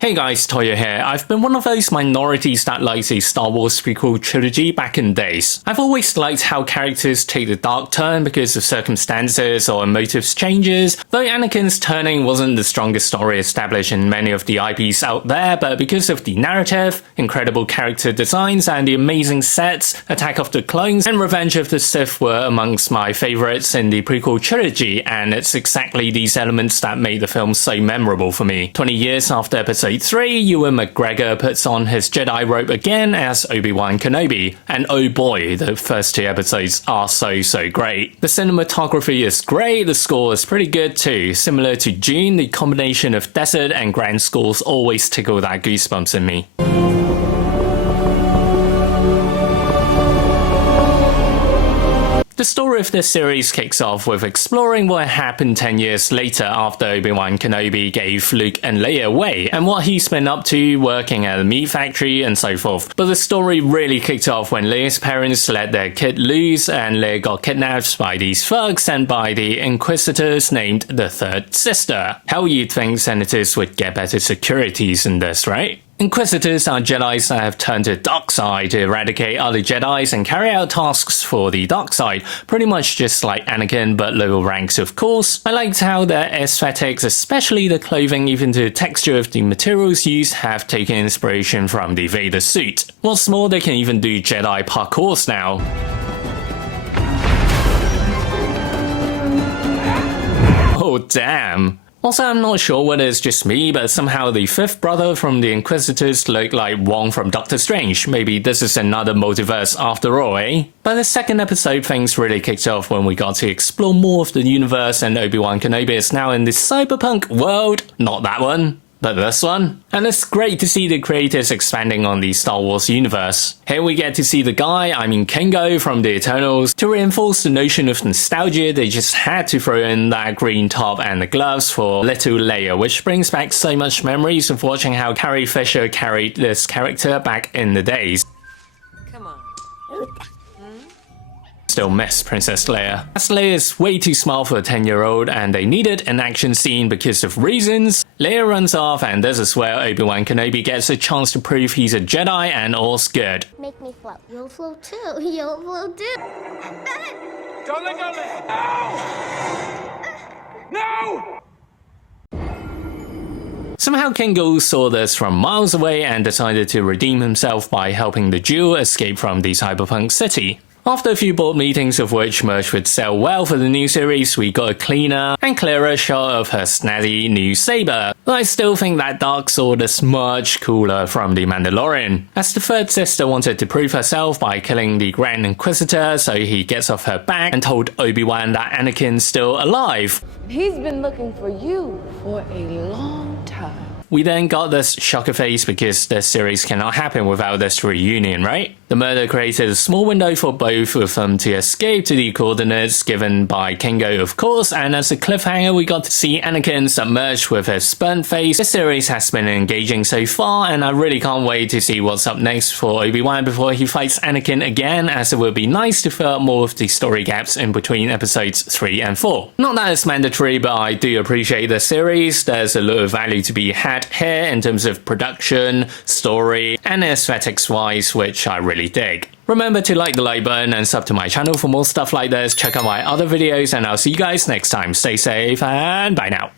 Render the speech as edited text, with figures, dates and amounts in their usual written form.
Hey guys, Toya here. I've been one of those minorities that likes a Star Wars prequel trilogy back in the days. I've always liked how characters take the dark turn because of circumstances or motives changes, though Anakin's turning wasn't the strongest story established in many of the IPs out there, but because of the narrative, incredible character designs, and the amazing sets, Attack of the Clones and Revenge of the Sith were amongst my favorites in the prequel trilogy, and it's exactly these elements that made the film so memorable for me. 20 years after Episode 3, Ewan McGregor puts on his Jedi robe again as Obi-Wan Kenobi, and oh boy, the first two episodes are so great. The cinematography is great, the score is pretty good too. Similar to Dune, the combination of desert and grand scores always tickle that goosebumps in me. The story of this series kicks off with exploring what happened 10 years later after Obi-Wan Kenobi gave Luke and Leia away, and what he's been up to working at a meat factory and so forth. But the story really kicked off when Leia's parents let their kid loose and Leia got kidnapped by these thugs sent by the Inquisitors named the Third Sister. Hell, you'd think Senators would get better securities than this, right? Inquisitors are Jedis that have turned to the dark side to eradicate other Jedis and carry out tasks for the dark side, pretty much just like Anakin but lower ranks of course. I liked how their aesthetics, especially the clothing, even to the texture of the materials used, have taken inspiration from the Vader suit. What's more, they can even do Jedi parkours now. Oh damn. Also, I'm not sure whether it's just me, but somehow the fifth brother from the Inquisitors looked like Wong from Doctor Strange. Maybe this is another multiverse after all, eh? By the second episode, things really kicked off when we got to explore more of the universe, and Obi-Wan Kenobi is now in the cyberpunk world. Not that one, but this one. And it's great to see the creators expanding on the Star Wars universe. Here we get to see the guy, Kingo from the Eternals. To reinforce the notion of nostalgia, they just had to throw in that green top and the gloves for little Leia, which brings back so much memories of watching how Carrie Fisher carried this character back in the days. Come on. Still miss Princess Leia. As Leia is way too small for a 10-year-old and they needed an action scene because of reasons, Leia runs off, and this is where Obi-Wan Kenobi gets a chance to prove he's a Jedi and all's good. Make me float. You'll float too. You'll float too. Don't let go, Leia! No! No! Somehow Kingo saw this from miles away and decided to redeem himself by helping the duo escape from the cyberpunk city. After a few board meetings of which merch would sell well for the new series, we got a cleaner and clearer shot of her snazzy new saber. But I still think that dark sword is much cooler from The Mandalorian, as the Third Sister wanted to prove herself by killing the Grand Inquisitor, so he gets off her back and told Obi-Wan that Anakin's still alive. He's been looking for you for a long time. We then got this shocker face because this series cannot happen without this reunion, right? The murder created a small window for both of them to escape to the coordinates given by Kingo, of course, and as a cliffhanger we got to see Anakin submerged with his burnt face. This series has been engaging so far, and I really can't wait to see what's up next for Obi-Wan before he fights Anakin again, as it would be nice to fill up more of the story gaps in between episodes 3 and 4. Not that it's mandatory, but I do appreciate the series. There's a lot of value to be had here in terms of production, story, and aesthetics wise, which I really dig. Remember to like the like button and sub to my channel for more stuff like this. Check out my other videos, and I'll see you guys next time. Stay safe and bye now.